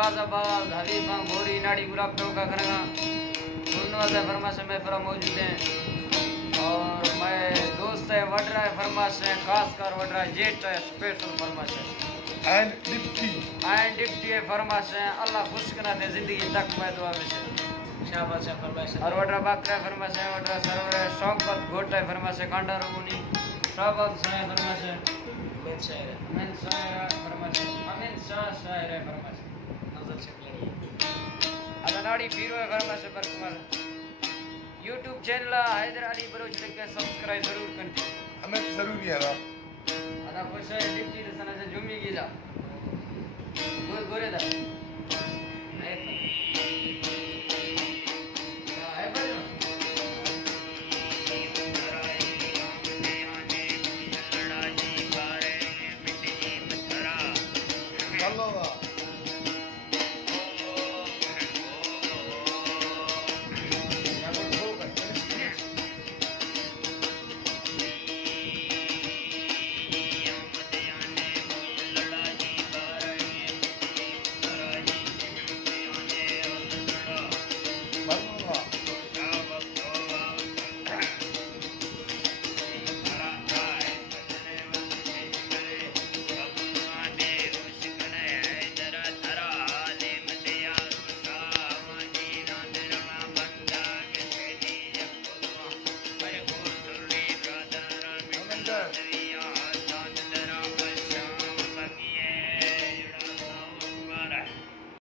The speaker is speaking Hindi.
बाजाबाद हबीब बांग भोरी नाड़ी गुलाब टोका करना धन्यवाद है फरमाश में फरा मौजूद हैं और मैं दोस्त है वड्रा है फरमाश है खासकर वड्रा जेट है स्पेशल फरमाश है एंड डिप्टी है फरमाश है अल्लाह खुश करा दे जिंदगी तक मैं दुआ में से शाबाश है फरमाश और वड्रा बाकरा फरमाश है वड्रा सरवर है शौकत घोटा है फरमाश है कांडा रोनी शाबाश है फरमाश है अमीन शायर है फरमाश है अमीन शायर है फरमाश नजर से लड़ी अदनाड़ी पीरो है फरमाश है बरकमाल YouTube चैनल हैदर अली बलोच लिख के सब्सक्राइब जरूर करती हमें तो जरूरी है ना अदा खुश है डिप्टी सना से जुम्मी गिला गोरे दा